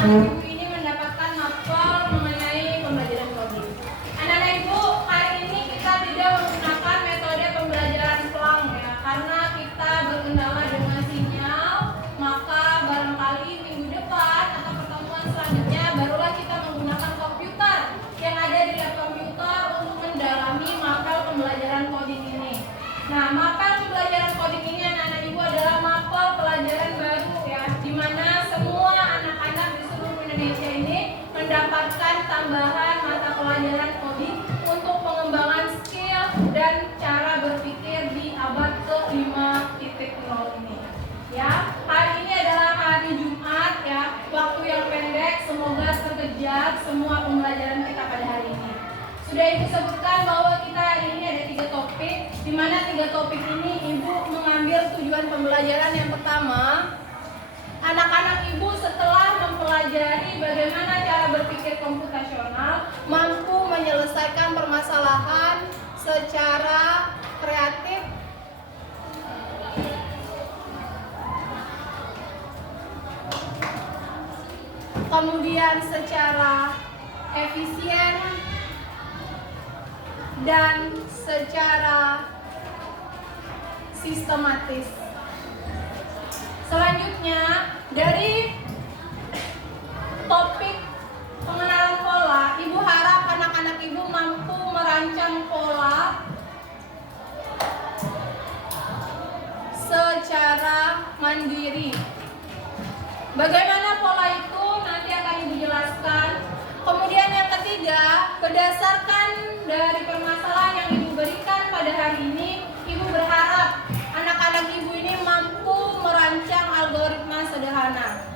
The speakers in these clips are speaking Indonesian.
Ibu ini mendapatkan mapel mengenai pembelajaran coding. Anak-anak Ibu, hari ini kita tidak menggunakan metode pembelajaran pelang ya, karena kita berkendala dengan sinyal, maka barangkali minggu depan atau pertemuan selanjutnya barulah kita menggunakan komputer yang ada di lab komputer untuk mendalami mapel pembelajaran coding ini. Nah, mapel pembelajaran coding ini anak-anak Ibu adalah mapel pelajaran baru ya, di mana semua anak-anak di seluruh Indonesia ini mendapatkan tambahan mata pelajaran coding untuk pengembangan skill dan cara berpikir di abad ke-5.0 ini. Ya, hari ini adalah hari Jumat ya, waktu yang pendek, semoga terkejar semua pembelajaran kita pada hari ini. Sudah Ibu sebutkan bahwa kita hari ini ada 3 topik, di mana 3 topik ini Ibu mengambil tujuan tujuan pembelajaran yang pertama, anak-anak ibu setelah mempelajari bagaimana cara berpikir komputasional, mampu menyelesaikan permasalahan secara kreatif, kemudian secara efisien, dan secara sistematis. Selanjutnya, dari topik pengenalan pola, ibu harap anak-anak ibu mampu merancang pola secara mandiri. Bagaimana pola itu nanti akan ibu jelaskan. Kemudian yang ketiga, berdasarkan dari permasalahan yang ibu berikan pada hari ini, ibu berharap anak-anak ibu ini mampu merancang algoritma sederhana.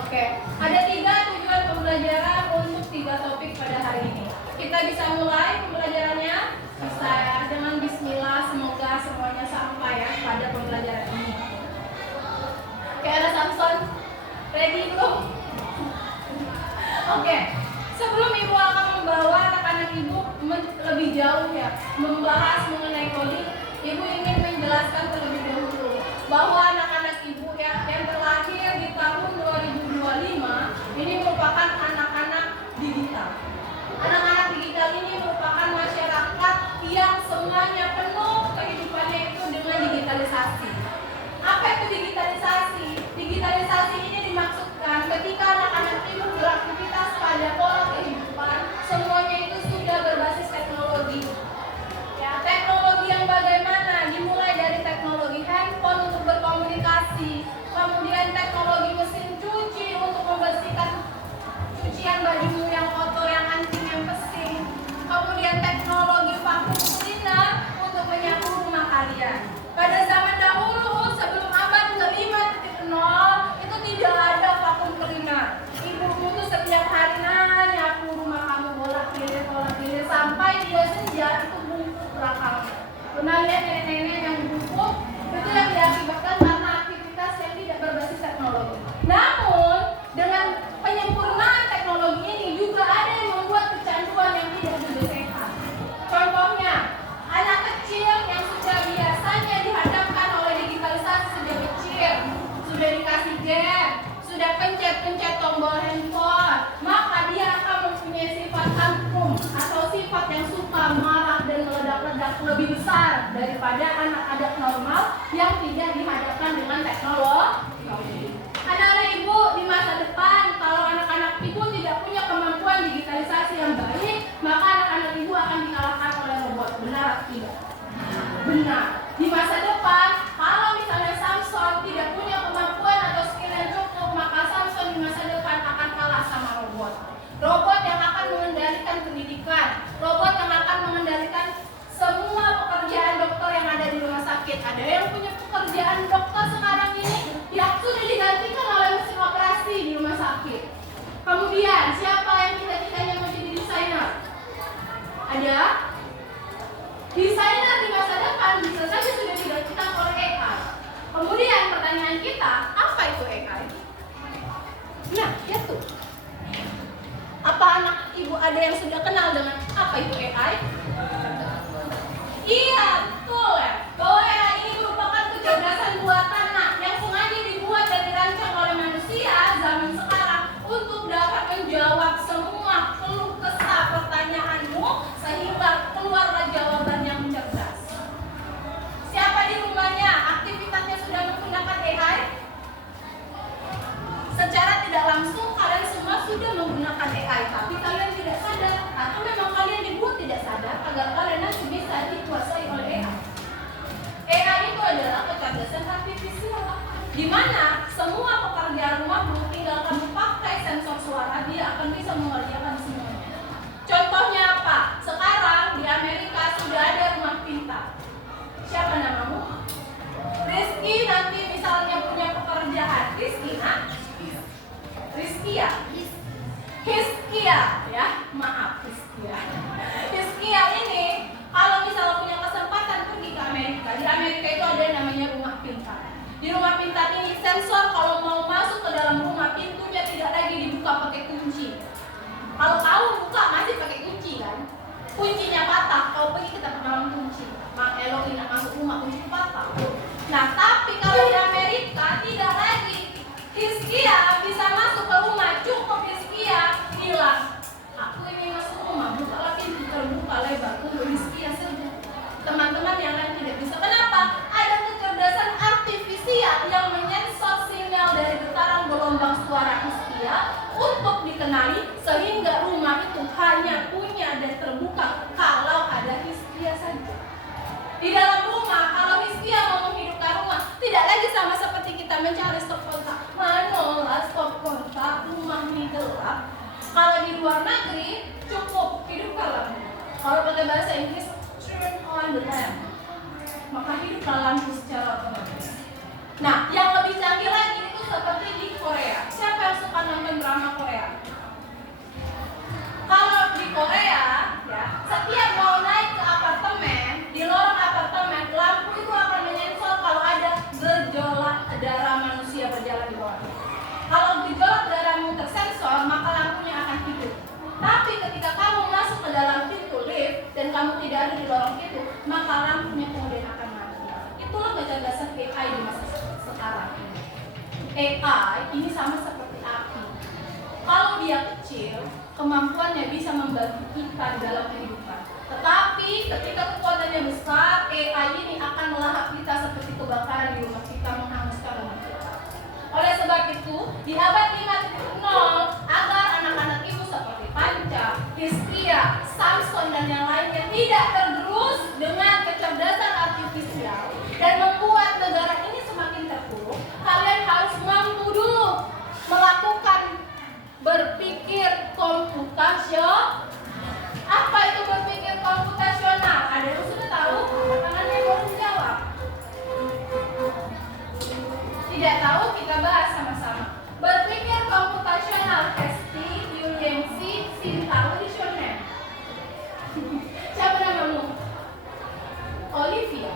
Oke, ada 3 tujuan pembelajaran untuk 3 topik pada hari ini. Kita bisa mulai pembelajarannya? Bisa ya, dengan bismillah, semoga semuanya sampai ya pada pembelajaran ini. Oke, ada Samson, ready belum? Oke, sebelum ibu akan membawa anak-anak ibu lebih jauh ya, membahas mengenai coding, ibu ingin menjelaskan terlebih dahulu bahwa anak-anak ibu yang terlahir di tahun 2025 ini merupakan anak-anak digital. Anak-anak digital ini merupakan masyarakat yang semuanya penuh kehidupannya itu dengan digitalisasi. Apa itu digitalisasi? Digitalisasi ini dimaksudkan ketika anak-anak ibu beraktivitas pada pola kehidupan, semuanya itu sudah berbasis teknologi. Ya, teknologi yang bagaimana? Dimulai dari teknologi handphone untuk berkomunikasi, kemudian teknologi mesin cuci untuk membersihkan cucian bajumu yang kotor, yang anting, yang pesing, kemudian teknologi vacuum cleaner untuk menyapu rumah kalian. Pada zaman dahulu sebelum abad ke-5.0 itu tidak ada vacuum cleaner. Ibumu tuh setiap hari nyapu rumah kamu bolak-balik sampai dia senja itu bungkuk belakang. Pernah lihat nenek-nenek yang bungkuk? Itu yang diakibatkan karena aktivitas yang tidak berbasis teknologi. Namun dengan penyempurnaan teknologi ini juga ada yang membuat kecanduan yang tidak juga sehat. Contohnya, anak kecil yang sudah biasanya dihadapkan oleh digitalisasi sejak kecil, sudah dikasih game, sudah pencet-pencet tombol handphone, maka dia akan mempunyai sifat tantrum atau sifat yang suka marah dan meledak-ledak lebih besar daripada anak-anak normal yang tidak dihadapkan dengan teknologi. Anak-anak ibu di masa depan, kalau anak-anak ibu tidak punya kemampuan digitalisasi yang baik, maka anak-anak ibu akan dikalahkan oleh robot. Benar atau tidak? Benar. Di masa depan, kalau misalnya Samson tidak punya kemampuan atau skill yang cukup, maka Samson di masa depan akan kalah sama robot. Robot yang akan mengendalikan pendidikan, robot yang akan mengendalikan semua pekerjaan dokter yang ada di rumah sakit. Ada yang punya pekerjaan dokter sekarang ini yang sudah digantikan oleh mesin operasi di rumah sakit. Kemudian, siapa yang cita-citanya mau jadi desainer? Ada? Desainer di masa depan bisa saja sudah digantikan oleh AI. Kemudian pertanyaan kita, apa itu AI? Nah, ya tuh. Apa anak ibu ada yang sudah kenal dengan apa itu AI? Iya, betul ya. Bahwa AI ini merupakan kecerdasan buatan yang sengaja dibuat dan dirancang oleh manusia zaman sekarang untuk dapat menjawab semua keluh kesah pertanyaanmu sehingga keluarlah jawaban yang cerdas. Siapa di rumahnya aktivitasnya sudah menggunakan AI? Secara tidak langsung kalian semua sudah menggunakan AI, tapi kalian tidak sadar atau memang kalian dibuat sensor kalau mau masuk ke dalam rumah, pintunya tidak lagi dibuka pakai kunci. Kalau kamu buka masih pakai kunci kan? Kuncinya patah, kau pergi kita pegang kunci. Mak Elo tidak masuk rumah, kunci patah. Nah, tapi kalau di Amerika tidak lagi. Hizkia bisa masuk ke rumah, cukup Hizkia bilang, aku ini masuk rumah, bukalah pintu terbuka lebar untuk Hizkia saja. Teman-teman yang lain tidak bisa. Kenapa? Ada kecerdasan artifisial yang menyensor sinyal dari getaran gelombang suara Hizkia untuk dikenali, sehingga rumah itu hanya punya dan terbuka kalau ada Hizkia saja. Di dalam rumah, kalau Hizkia mau menghidupkan rumah, tidak lagi sama seperti kita mencari stop kontak. Manolah stop kontak, rumah ini gelap. Kalau di luar negeri, cukup hidupkan lampu. Kalau pakai bahasa Inggris, turn on the lamp. Maka hidupkan lampu secara otomatis. Nah, yang lebih canggih lagi itu seperti di Korea. Siapa yang suka nonton drama Korea? Kalau di Korea, ya, setiap mau naik ke apartemen, di lorong apartemen, lampu itu akan menyensor kalau ada gejolak darah manusia berjalan di bawah. Kalau gejolak darahmu tersensor, maka lampunya akan hidup. Tapi ketika kamu masuk ke dalam pintu lift dan kamu tidak ada di lorong itu, maka lampunya kemudian akan mati. Itulah kecerdasan AI di masa sekarang. AI ini sama seperti api. Kalau dia kecil, kemampuannya bisa membantu kita dalam kehidupan. Tetapi ketika kekuatannya besar, AI ini akan melahap kita seperti kebakaran di rumah kita, menghanguskan rumah kita. Oleh sebab itu, di abad 5.0, agar anak-anak ibu seperti Panca, Hizkia, Samson, dan yang lainnya tidak tergerus dengan kecerdasan artifisial dan membuat negara ini semakin terpuruk, kalian harus mampu dulu melakukan berpikir komputasional. Apa itu berpikir komputasional? Ada yang sudah tahu? Tangannya boleh jawab. Tidak tahu? Kita bahas sama-sama. Berpikir komputasional, Esti, Yuliensi, Sinta, Lisioner. Siapa namamu? Olivia.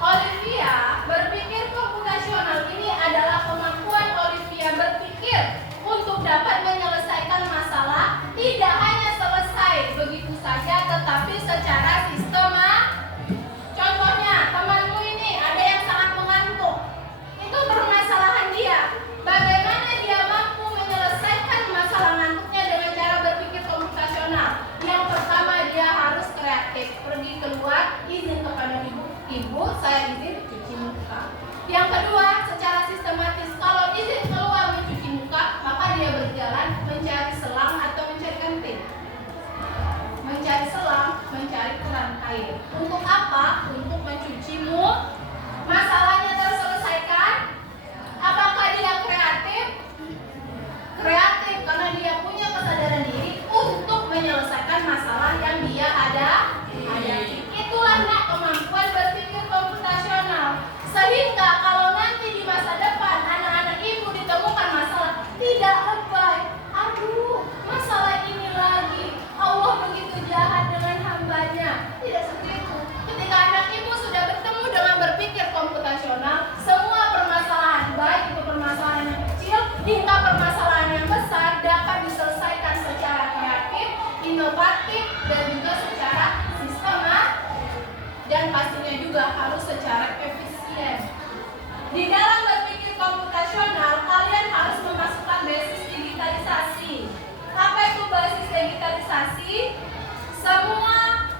Olivia, berpikir komputasional ini adalah kemampuan Olivia berpikir untuk dapat menyelesaikan masalah, tidak hanya selesai begitu saja, tetapi secara sistema. Contohnya, temanmu ini ada yang sangat mengantuk. Itu permasalahan dia. Bagaimana dia mampu menyelesaikan masalah ngantuknya dengan cara berpikir komputasional? Yang pertama, dia harus kreatif. Pergi keluar, izin kepada ibu, saya izin cuci muka. Yang kedua, secara sistematis, kalau izin keluar mencuci muka, maka dia berjalan mencari selang atau mencari kantin. Mencari selang, mencari keran air. Untuk apa? Untuk mencuci muka. Masalahnya terselesaikan. Apakah dia kreatif? Kreatif karena dia punya kesadaran diri untuk menyelesaikan masalah yang dia hadapi. Itulah kemampuan berpikir komputasional. Sehingga kalau nanti di masa depan anak-anak ibu ditemukan masalah, tidak lebay. Aduh, masalah ini lagi. Allah begitu jahat dengan hambanya. Tidak seperti itu. Ketika anak ibu sudah bertemu dengan berpikir komputasional, semua permasalahan, baik itu permasalahan yang kecil hingga permasalahan yang besar, dapat diselesaikan secara kreatif, inovatif, dan juga secara sistematis. Dan pastinya juga harus secara efisien. Di dalam berpikir komputasional, kalian harus memasukkan basis digitalisasi. Apa itu basis digitalisasi? Semua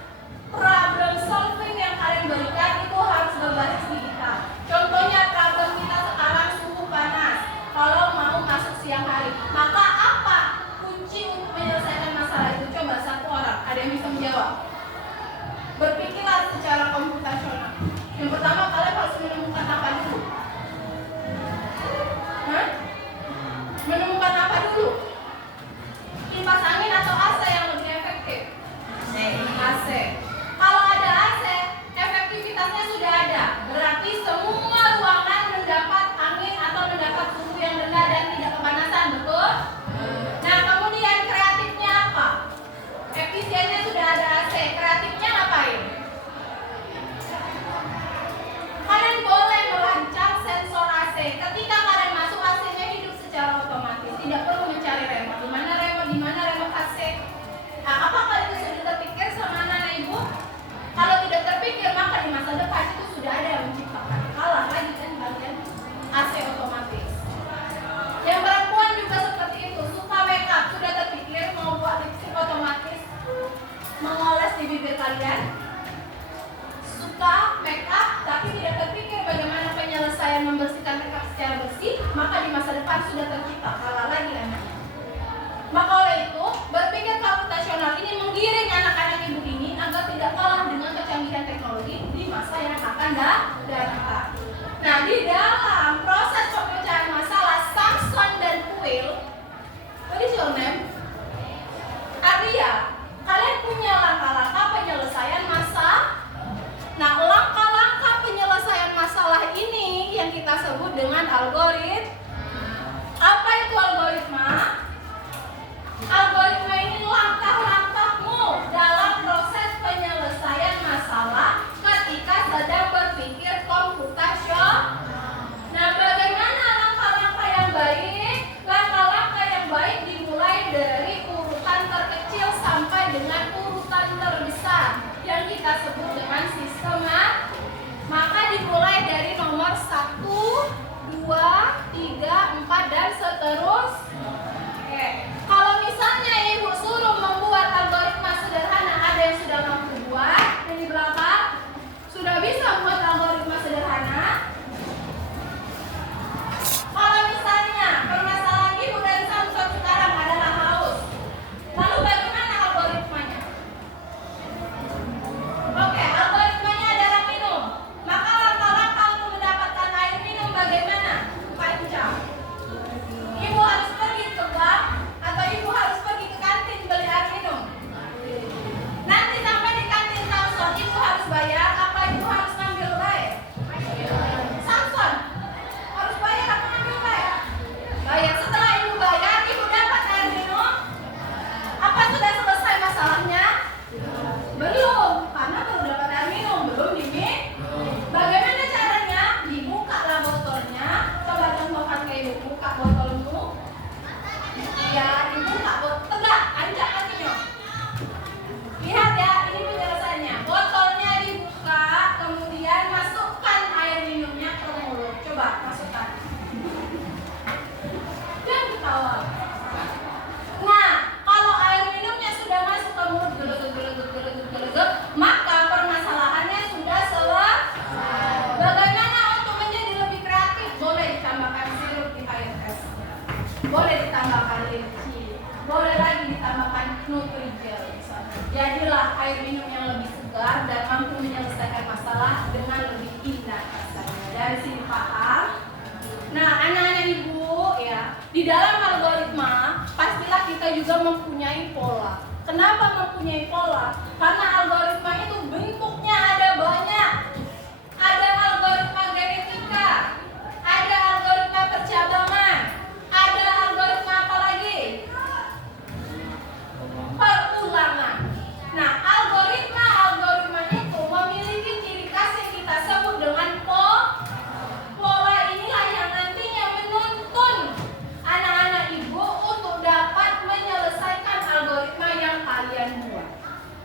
problem solving yang kalian berikan itu harus berbasis digital. Contohnya problem kita sekarang suhu panas. Kalau mau masuk siang hari, maka apa kunci untuk menyelesaikan masalah itu? Coba satu orang, ada yang bisa menjawab? Berpikirlah secara komputasional. Yang pertama, kalian harus menemukan apa dulu? Menemukan apa dulu? Kipas angin atau AC yang lebih efektif? AC. Kalau ada AC, efektivitasnya sudah ada. Berarti semua ruangan mendapat angin atau mendapat suhu yang rendah dan tidak kepanasan, betul? Nah, kemudian kreatifnya apa? Efisiennya sudah ada AC. Kreatifnya ngapain? Kalian boleh merancang sensor AC. Ketika kalian di bibir kalian? Suka make up tapi tidak terpikir bagaimana penyelesaian membersihkan make up secara bersih, maka di masa depan sudah tercipta kalah lagi anaknya. Maka oleh itu, berpikir komputasional ini menggiring anak-anak ibu ini agar tidak kalah dengan kecanggihan teknologi di masa yang akan datang. Nah, di dalam proses pemecahan masalah Samson dan Kuil, what is your name? Arya, kalian punya langkah-langkah penyelesaian masalah. Nah, langkah-langkah penyelesaian masalah ini yang kita sebut dengan algoritma. Apa itu algoritma? Algoritma ini langkah-langkahmu dalam proses penyelesaian masalah ketika sedang berpikir komputasional. Nah, bagaimana langkah-langkah yang baik? Langkah-langkah yang baik dimulai dari urutan terkecil sampai dengan urutan terbesar yang kita sebut dengan sistem. Maka dimulai dari nomor 1, 2, 3, 4 dan seterusnya. Oke. Kalau misalnya ibu suruh membuat algoritma sederhana, ada yang sudah mampu buat dan di belakang sudah bisa buat algoritma sederhana. Kalau misalnya permasalahan ibu dan Samson sekarang adalah haus, lalu bagaimana algoritmanya? Oke, algoritmanya adalah minum. Maka langkah-langkah untuk mendapatkan air minum bagaimana? Pak Ica, ibu harus pergi ke bank atau ibu harus pergi ke kantin beli air minum. Nanti sampai di kantin Samson, ibu harus bayar apa ibu harus ngambil bayar? Samson harus bayar apa ngambil bayar? Bayar. Setelah ibu bayar, ibu dapat air minum. Apa sudah selesai masalahnya? Belum, karena baru dapat air minum, belum diminum. Bagaimana caranya? Dibukalah botolnya. Coba contohkan ke ibu, buka botolmu. Ya, dibuka botol, tegak, anjak kakinya. Lihat ya, ini penjelasannya. Botolnya dibuka, kemudian masukkan air minumnya ke mulut. Coba masukkan. Jangan ketawa. Nah, kalau air minumnya sudah masuk ke mulut, gelegek, maka permasalahannya sudah selesai. Bagaimana untuk menjadi lebih kreatif? Boleh ditambahkan sirup di air es, boleh ditambahkan leci, boleh lagi ditambahkan Nutrijel misalnya. Jadilah air minum yang lebih segar dan mampu menyelesaikan masalah dengan lebih indah rasanya. Dari sini paham? Nah, anak-anak ibu ya, di dalam algoritma pastilah kita juga mempunyai pola. Kenapa mempunyai pola? Karena algoritma itu bentuknya ada banyak. Ada algoritma genetika, ada algoritma percabangan, ada algoritma apa lagi? Perulangan. Nah, algoritma itu memiliki ciri khas yang kita sebut dengan pola. Inilah yang nantinya menuntun anak-anak ibu untuk dapat menyelesaikan algoritma yang kalian buat.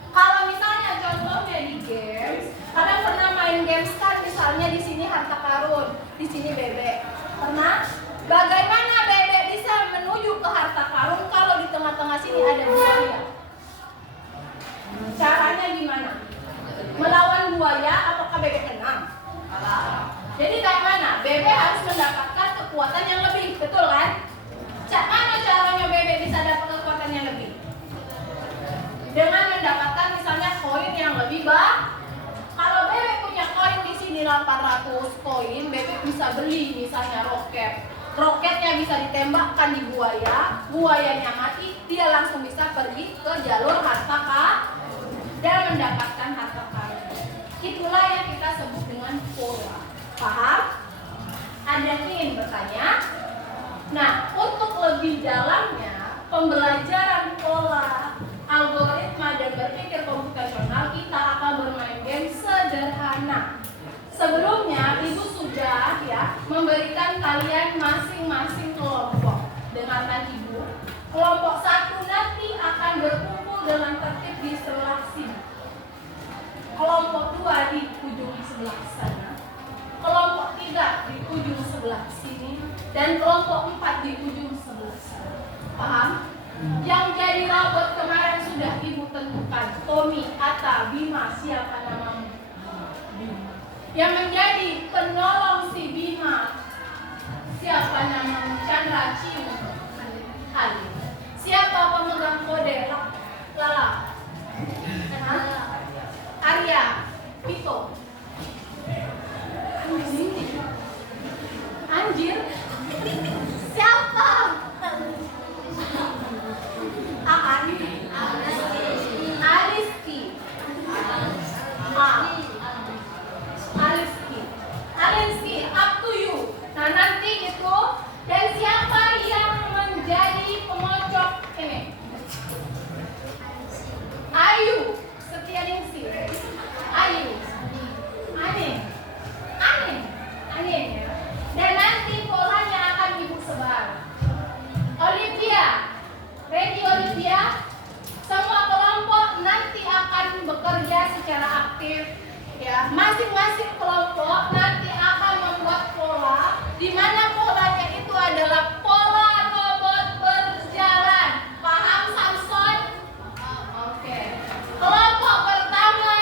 Kalau misalnya contohnya di games, kalian pernah main games kan? Misalnya di sini harta karun, di sini bebek. Pernah? Bagaimana bebek bisa menuju ke harta karun kalau di tengah-tengah sini ada buaya? Caranya gimana? Melawan buaya, apakah bebek menang? Jadi kayak mana? Bebek harus mendapatkan kekuatan yang lebih, betul kan? Mana caranya bebek bisa dapat kekuatan yang lebih? Dengan mendapatkan misalnya koin yang lebih banyak. Kalau bebek punya koin di sini 800 koin, bebek bisa beli misalnya roket. Roketnya bisa ditembakkan di buaya, buayanya mati, dia langsung bisa pergi ke jalur harta karun dan mendapatkan harta karun. Itulah yang kita sebut dengan pola. Paham? Ada yang ingin bertanya? Nah, untuk lebih dalamnya pembelajaran pola, algoritma dan berpikir komputasional, kita akan bermain game sederhana. Sebelumnya ibu sudah ya memberikan kalian masing-masing kelompok. Dengarkan ibu. Kelompok 1 nanti akan berkumpul dengan tertib di sebelah sini. Kelompok 2 di ujung sebelah sana. Kelompok 3 di ujung sebelah sini dan kelompok 4 di ujung sebelah sana. Paham? Yang jadi robot kemarin sudah ibu tentukan, Tommy. Atta, Bima, siapa namamu? Yang menjadi penolong si Bima, siapa namamu? Chandra, Ciu, Ali. Siapa pemegang kode? Lala, Arya, Pito. Anjir. Siapa? Aan. Aliski. Aliski, up to you. Nah nanti itu, dan siapa yang menjadi pemocok ini? Ayu, Setianingsih. Ayu. Aneh ya. Dan nanti polanya akan ibu sebar. Olivia, ready Olivia? Semua kelompok nanti akan bekerja secara aktif. Ya, masing-masing kelompok nanti akan membuat pola, di mana polanya itu adalah pola robot berjalan. Paham Samson? Oke. Kelompok pertama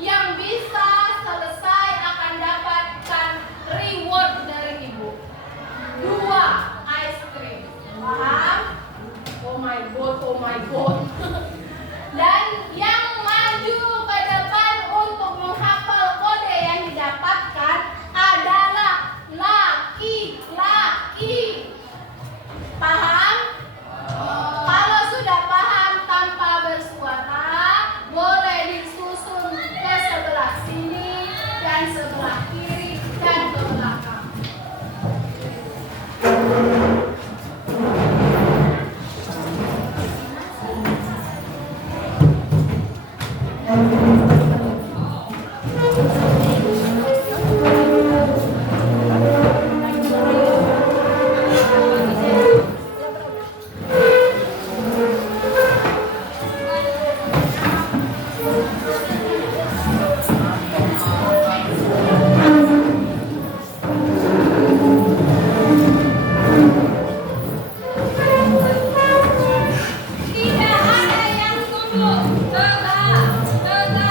yang bisa selesai akan dapatkan reward dari ibu. 2 ice cream. Paham? Oh my god. Dan yang maju ke depan untuk menghafal kode yang didapatkan adalah laki-laki. Paham? Kalau sudah paham tanpa bersuara, boleh disusun ke sebelah sini dan sebelah kiri dan ke belakang. Tidak ada yang tunduk, tegak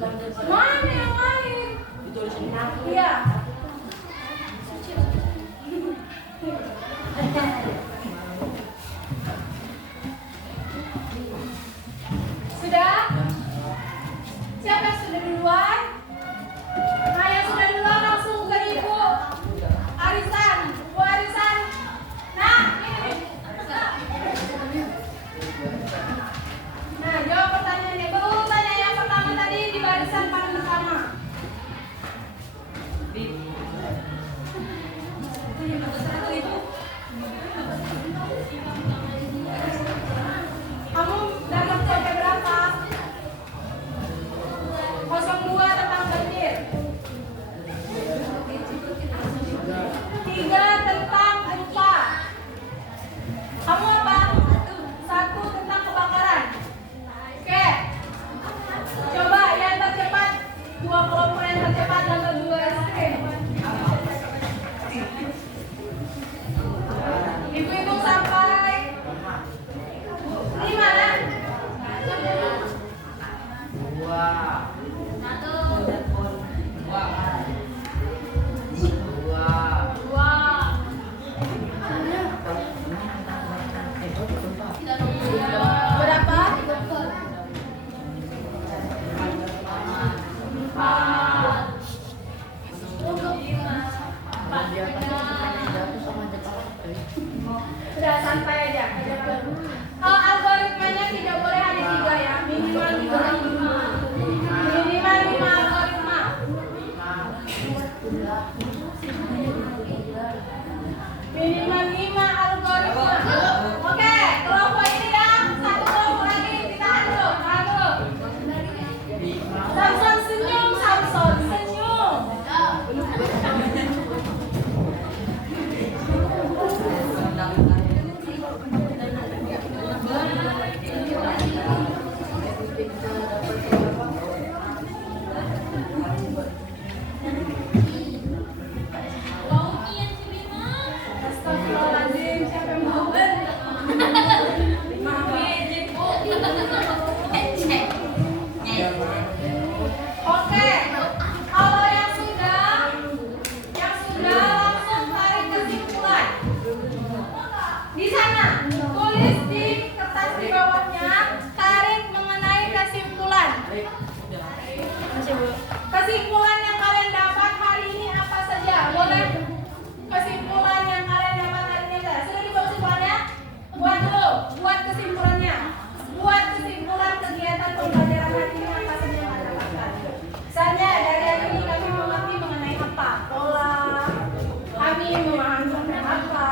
Mana yang lain? Iya. Sudah? Siapa yang sudah duluan? Nah, yang sudah duluan langsung ke Ibu Arisan. Bu Arisan. Nah, ini. Nah, jawab pertanyaannya. Berurutannya yang pertama tadi di barisan paling pertama. Kamu dapat CP berapa? 02 tentang banjir. 3 tentang gempa. Kamu apa? 1 tentang kebakaran. Oke. Coba yang tercepat, 2 kelompok yang tercepat nomor 2 ST. Ibu hitung sampai 5 kan? 2. Berapa? 4. Sudah santai aja. Algoritmanya tidak boleh ada 3 ya, minimal 5. Minimal 5 algoritma. Minimal 5 algoritma. Oke, kelompok ini ya. Satu kelompok lagi, ditahan dulu. Tahan dulu. Samson senyum, Samson senyum. Astagfirullahaladzim, siapa yang mau? Oke, kalau yang sudah langsung tarik kesimpulan. Di sana tulis di kertas di bawahnya, tarik mengenai kesimpulan. Kesimpulan yang kalian dapat hari ini apa saja? Boleh kesimpulan yang kalian dapat hari ini apa? Sudah dibuat kesimpulannya? Buat dulu, buat kesimpulannya. Buat kesimpulan kegiatan pembelajaran hari ini apa saja yang kalian dapatkan. Misalnya dari hari ini kami mengerti mengenai apa? Pola. Kami memahami mengenai apa?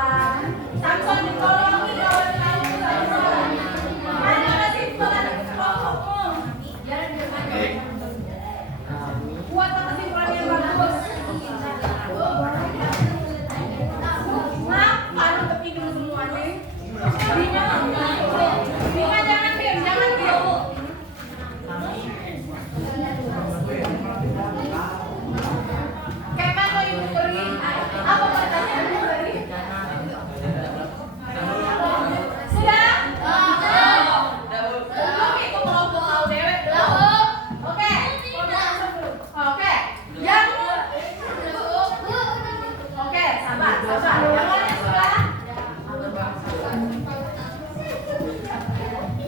Samson ditolong dijawab kamu Samson. Mana kesimpulan kelompokmu? Buat kesimpulan yang bagus. Maaf, paling tepi dulu semuanya. Bima jangan diam, jangan diam. Kayak mana ibu beri? Apa pertanyaan ibu beri? Sudah? Belum itu kelompok kau dewek belum? Oke. Oke. Yang oke, sabar. Yang lainnya sudah?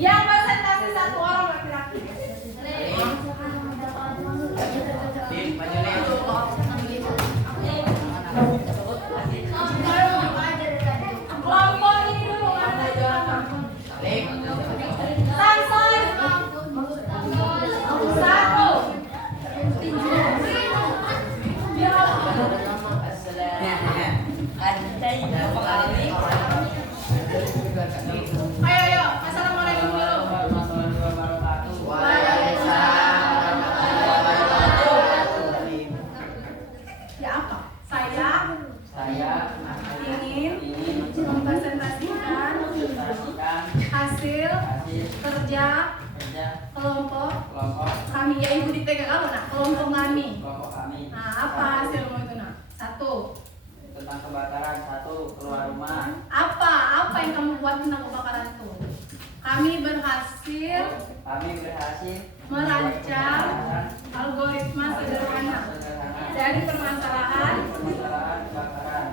Yang presentasi 1 orang laki-laki. Kelompok ini dulu mana jawaban? Samson 1. Ayo, assalamualaikum dulu. Ya apa? Saya ingin mempresentasikan hasil kerja kelompok kami. Ya ibu di TK kamu nak, kelompok kami. Nah, apa hasilmu itu nak? 1. Tentang kebakaran. 1. Keluar rumah. Apa yang kamu buat tentang kebakaran itu? Kami berhasil merancang algoritma sederhana dari permasalahan.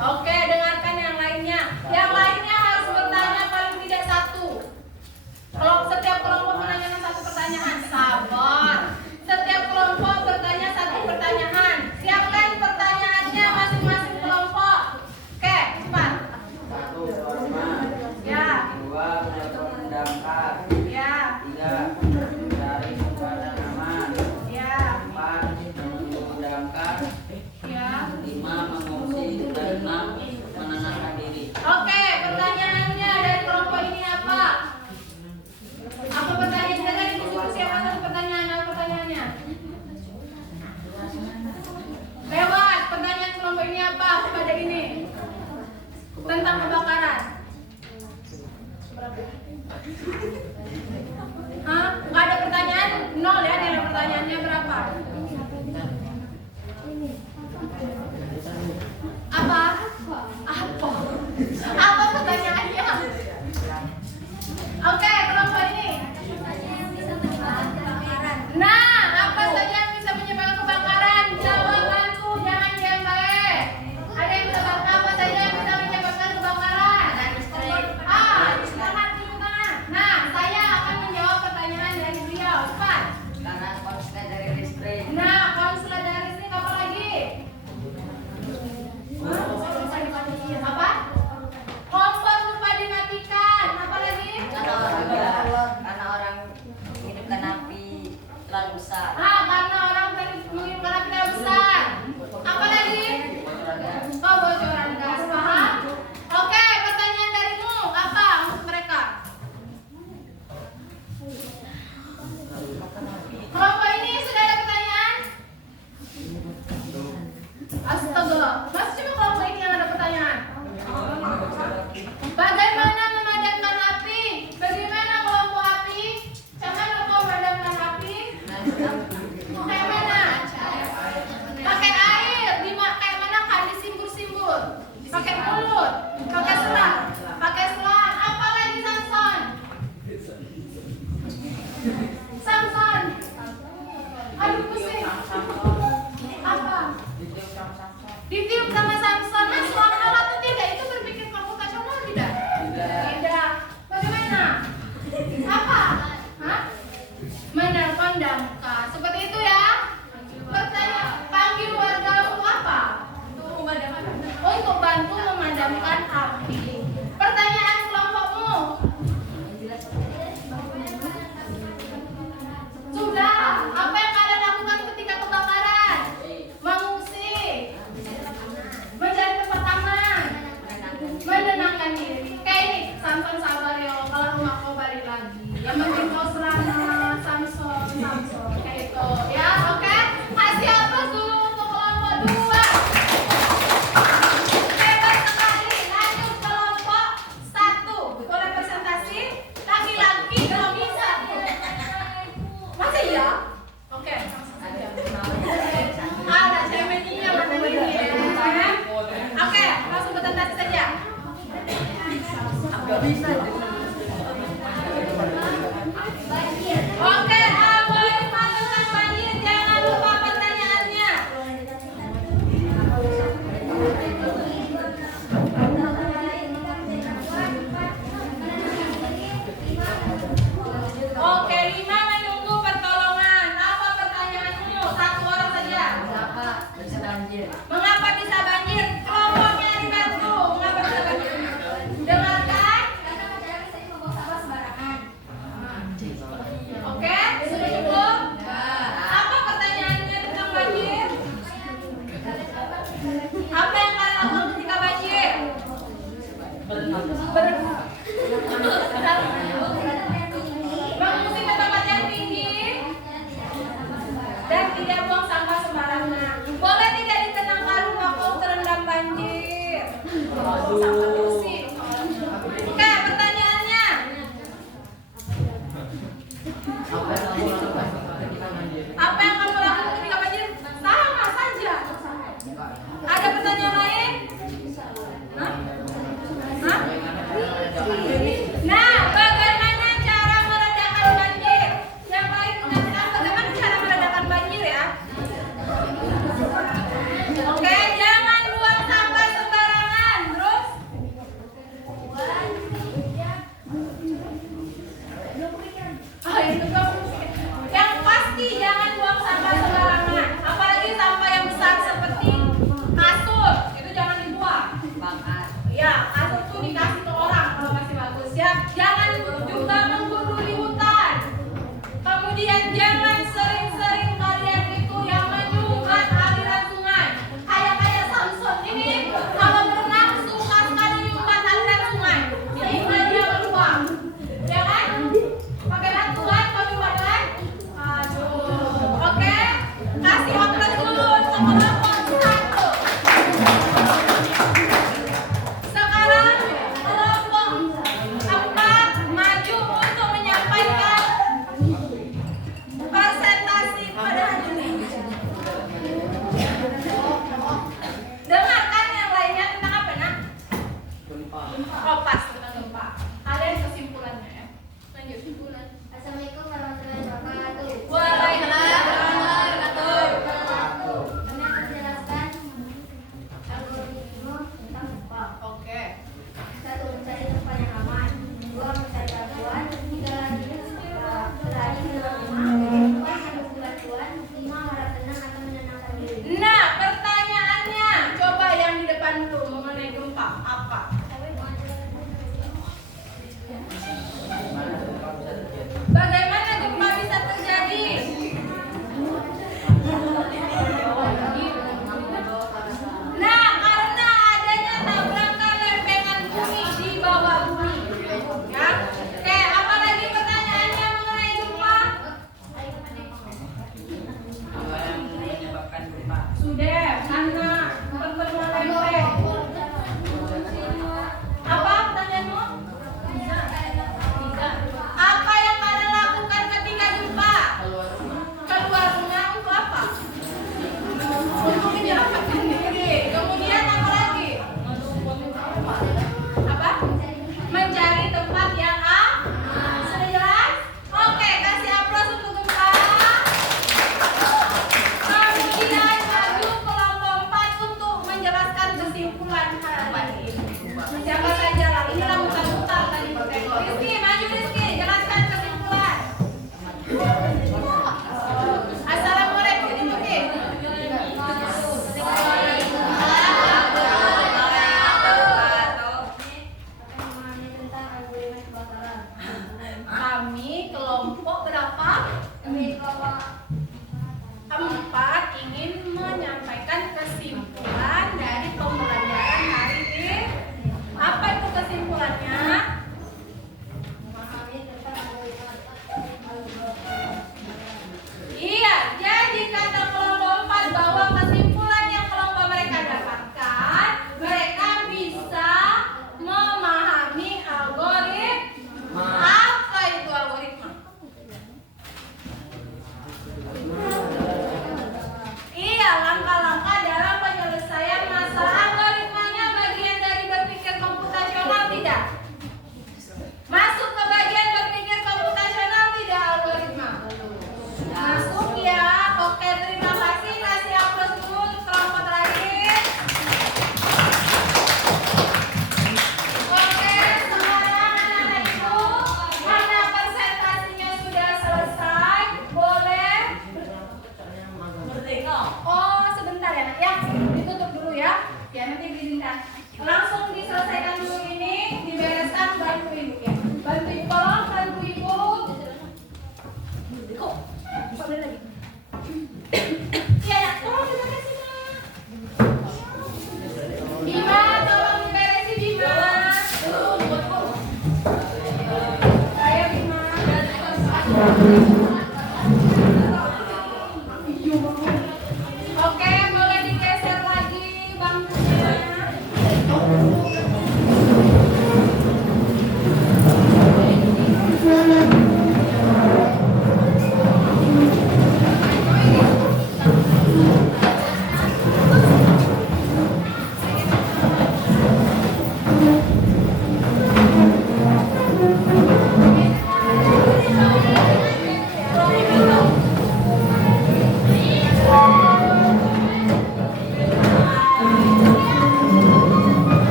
Oke, dengarkan yang lainnya. Yang lainnya harus bertanya paling tidak satu. Kalau setiap kelompok menanyakan satu pertanyaan, sabar. Setiap kelompok bertanya satu pertanyaan. Siapkan pertanyaannya masing-masing kelompok. Oke, cepat. 1. Keluar rumah. Ya. 2. Menelpon damkar. Ya. 3. Mencari sumbangan aman. Ya. 4. Menunggu damkar. Ya. 5. Mengungsi. Dan 6. Menenangkan diri. Oke, pertanyaannya dari kelompok ini apa? Apa pertanyaan dengan diskusi apa satu pertanyaan? Apa pertanyaannya? Lewat. Pertanyaan kelompok ini apa pada ini? Tentang kebakaran. Hah? Nggak ada pertanyaan? Nol ya, nilai pertanyaannya berapa? Apa? Apa? Apa pertanyaannya? Oke, kelompok ini. Nah, apa saja yang bisa menyebabkan kebakaran? Jawabanku jangan diam baik. Ada yang bisa apa saja yang bisa menyebabkan kebakaran? Istirahat dulu kan. Nah, saya akan menjawab pertanyaan dari beliau. Cepat. Karena konslet dari listrik. Nah, konslet dari listrik apa lagi? Apa? Kompor lupa dimatikan. Apa lagi? Karena orang hidupkan api terlalu besar. Karena orang menghidupkan api terlalu besar. Apa lagi? Oh, bocoran gas. Paham? Oke, pertanyaan darimu apa untuk mereka? Kelompok ini sudah ada pertanyaan? Astaga, masih cuma kelompok ini yang ada pertanyaan. Bagaimana memadamkan api? Bagaimana kelompok api? Cara kau memadamkan api? Kayak mana? Pakai air, kayak mana kan disimbur-simbur? Pakai mulut, pakai selang, apa lagi Samson? Samson. Aduh pusing. Apa? Ditiup sama Samson. Masuk akal atau tidak? Itu berpikir komputasional tidak? Tidak. Bagaimana? Apa? Hah? Menelpon damkar. Seperti itu ya. Pertanyaan, panggil warga untuk apa? Untuk bantu memadamkan api. Pertanyaan kelompokmu. Sudah. Apa yang kalian lakukan ketika kebakaran? Mengungsi. Mencari tempat aman. Menenangkan diri. Kayak ini, Samson sabar yo. Kalau rumah kau balik lagi. Yang penting kau selamat, Samson. Kayak itu. Ya, oke. Kasih apa dulu untuk kelompok 2. Hebat sekali. Lanjut kelompok 1. Boleh presentasi? Laki-laki kalau bisa. Masa iya? Oke, langsung saja. Ada ceweknya mana ini ya? Oke, langsung presentasi saja. Gak bisa. Oke, algoritma tentang banjir. Jangan lupa pertanyaannya. Oke, 5 menunggu pertolongan. Apa pertanyaanmu? Satu orang saja. Bisa banjir. Mengapa bisa banjir? Kelompoknya dibantu. Mengapa bisa banjir? Dengarkan. Oke, sudah cukup? Apa pertanyaannya tentang banjir? Apa yang kalian lakukan ketika banjir? Mengungsi ke tempat yang tinggi dan tidak buang sampah sembarangan. Boleh tidak ditenangkan rumah kau terendam banjir? Sampah bersih. Oke, pertanyaannya. Apa yang kamu lakukan ketika banjir? Sama saja. Ada pertanyaan lain? Hah? Nah, bagaimana cara meredakan banjir? Yang lain menanyakan bagaimana kelompok 1. Sekarang kelompok 4 maju untuk menyampaikan presentasi pada hari ini. Dengarkan yang lainnya tentang apa, nak? Oh, pas tentang gempa. Kalian kesimpulannya ya. Lanjut. Assalamualaikum warahmatullahi wabarakatuh. Waalaikumsalam warahmatullahi wabarakatuh. Kami akan menjelaskan algoritma tentang gempa. Oke. 1. Mencari tempat yang aman. 2. Mencari bantuan. 3. Berlari menolak rumah. 4. Menunggu bantuan. 5. Harap tenang atau menenangkan diri. Nah, pertanyaannya coba yang di depan dulu mengenai gempa apa? Bagaimana gempa bisa terjadi? Nah, karena adanya tabrakan lempengan bumi di bawah bumi. Ya. Oke, apa lagi pertanyaannya mengenai gempa? Apa yang menyebabkan gempa? Sudah, karena pertemuan lempeng. Apa pertanyaanmu? Apa yang kalian lakukan ketika gempa? Keluar rumah untuk apa? Untuk menyelamatkan diri. Kemudian apa lagi? Apa? Mencari tempat yang sudah jelas? Oke, kasih aplaus untuk gempa. Kemudian maju kelompok 4 untuk menjelaskan kesimpulan hari ini. Siapa saja lah, inilah mutar-mutar tadi bertemu. Rizky, maju Rizky, jelaskan kesimpulan. Assalamualaikum, Rizky. Akan memahami tentang algoritma kebakaran. Kami kelompok berapa? Kami kelompok 4 ingin menyampaikan kesimpulan dari pembelajaran hari ini. Apa itu kesimpulannya? memahami tentang algoritma. Iya, jadi kata kelompok 4 bahwa kesimpulan yang kelompok mereka dapatkan, mereka bisa memahami algoritma. Apa itu algoritma? Iya, langkah-langkah dalam penyelesaian masalah. Algoritmanya bagian dari berpikir komputasional tidak? Masuk ke bagian berpikir komputasional tidak algoritma? Masuk ya. Oke, terima kasih. Kasih aplaus dulu untuk kelompok terakhir. Oke, sekarang anak-anak ibu, karena presentasinya sudah selesai, boleh. Oh, sebentar ya nak ya. Ditutup dulu ya. Ya nanti diizinkan. Langsung diselesaikan dulu ini, dibereskan, bantu ibu ya. Bantu ibu, tolong bantu ibu. Kok? Boleh lagi. Iya ya, tolong diberesin nak. Bima, tolong diberesin Bima. Ayo Bima. Oke, boleh digeser lagi bangkunya.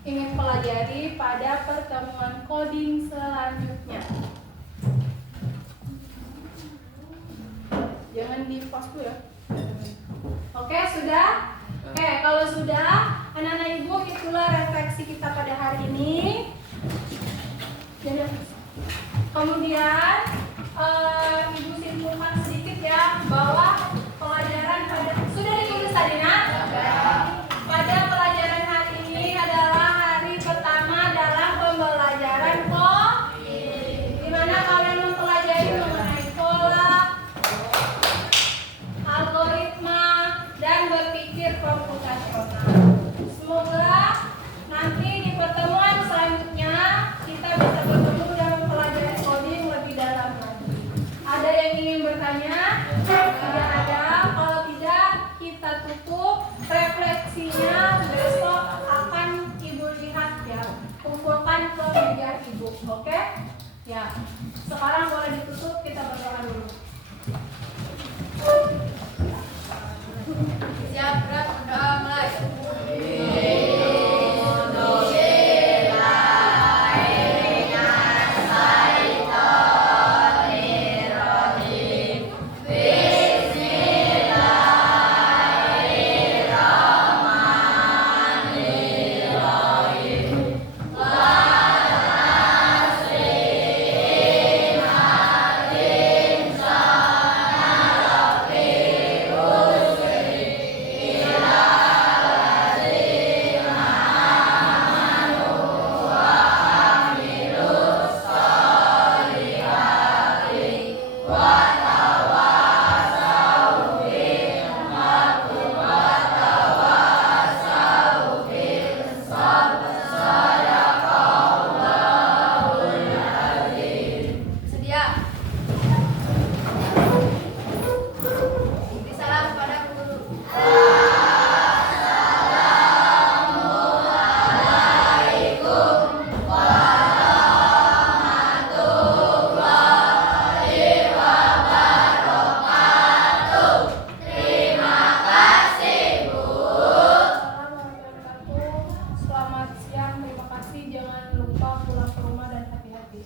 ingin pelajari pada pertemuan coding selanjutnya. Jangan di pause dulu ya. Oke, sudah? Oke, kalau sudah, anak-anak ibu, itulah refleksi kita pada hari ini. Kemudian ibu simpulkan sedikit ya bahwa pelajaran pada sudah ditulis tadi nak? Pada pelajaran hari ini adalah hari pertama dalam pembelajaran di mana kalian mempelajari mengenai pola, algoritma, dan berpikir komputasional. Semoga nanti di pertemuan selanjutnya kita bisa bertemu dan mempelajari coding lebih dalam lagi. Ada yang ingin bertanya? Tidak ada. Kalau tidak, kita tutup. Refleksinya besok akan ibu lihat ya. Kumpulkan ke meja ibu, oke? Ya. Sekarang boleh ditutup. Kita berdoa dulu. Siap, berat, berdoa mulai. Selamat siang, terima kasih. Jangan lupa pulang ke rumah dan hati-hati.